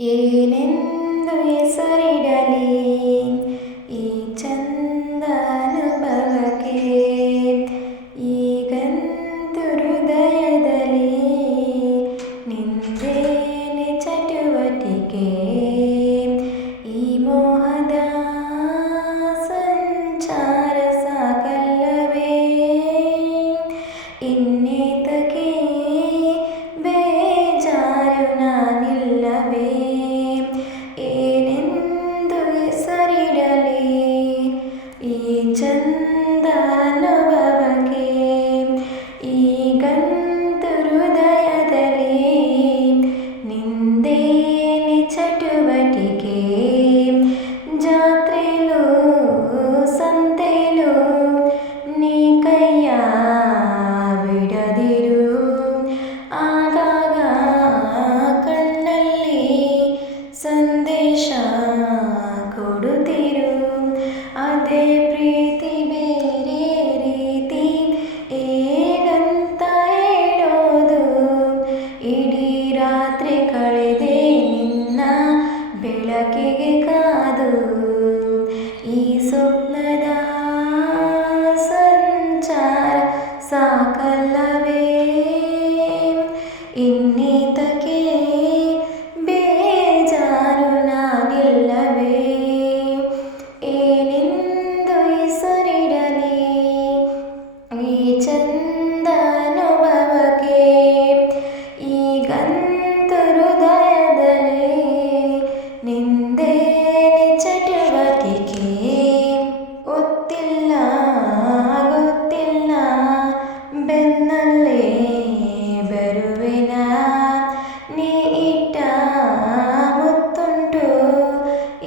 ಏನೆಂದು ಹೆಸರಿಡಲಿ ಈ ಚಂದ ಅನುಭವಕ್ಕೆ. ಈಗಂತೂ ಹೃದಯದಲ್ಲಿ ನಿಂದೇನೆ ಚಟುವಟಿಕೆ. ಈ ಮೋಹದ ಸಂಚಾರ ಸಾಗಲ್ಲವೇ ಇನ್ನೇತಕ್ಕೆ ಬೇಜಾರು ನಾನಿಲ್ಲವೇ. ಏನೆಂದು ಹೆಸರಿಡಲಿ ಈ ಚಂದ ಅನುಭವಕ್ಕೆ. ಈಗಂತೂ ಹೃದಯದಲ್ಲಿ ನಿಂದೇನೆ ಚಟುವಟಿಕೆ. ಜಾತ್ರೆಲೂ ಸಂತೆಲೂ ನೀ ಕೈಯ ಬಿಡದಿರು. ಆಗಾಗ ಕಣ್ಣಲ್ಲಿ ಸಂದೇಶ ಕೊಡುತ್ತಿರು. ಅದೇ ಪ್ರೀತಿ ಬೇರೆ ರೀತಿ ಹೇಗಂತ ಹೇಳೋದು. ಇಡೀ ರಾತ್ರಿ ಕಳೆದೆ ನಿನ್ನ ಬೆಳಕಿಗೆ ಕಾದು. ಈ ಸ್ವಪ್ನದ ಸಂಚಾರ ಸಾಕಲ್ಲವೇ ಇನ್ನೇತಕ್ಕೆ ಬೇಜಾರು ನಾನಿಲ್ಲವೇ. ಏನೆಂದು ಹೆಸರಿಡಲಿ ಈ ಚಂದ ಅನುಭವಕ್ಕೆ. ಈಗಂತೂ ಹೃದಯದಲ್ಲಿ ನಿಂದೇನೆ ಚಟುವಟಿಕೆ. ಗೊತ್ತಿಲ್ಲ ಗೊತ್ತಿಲ್ಲ ಬೆನ್ನಲ್ಲೇ ಬರುವೆನ. ನೀ ಇಟ್ಟ ಮುತ್ತುಂಟು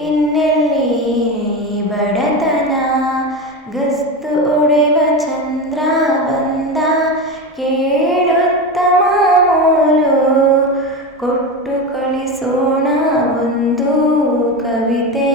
ಇನ್ನೆಲ್ಲಿ ಬಡತನ. ಗಸ್ತು ಹೊಡೆವ ಚಂದ್ರ ಬಂದ ಕೇಳುತ್ತ ಮಾಮೂಲು. ಕೊಟ್ಟು ಕಳಿಸೋಣ ಒಂದು ಕವಿತೆ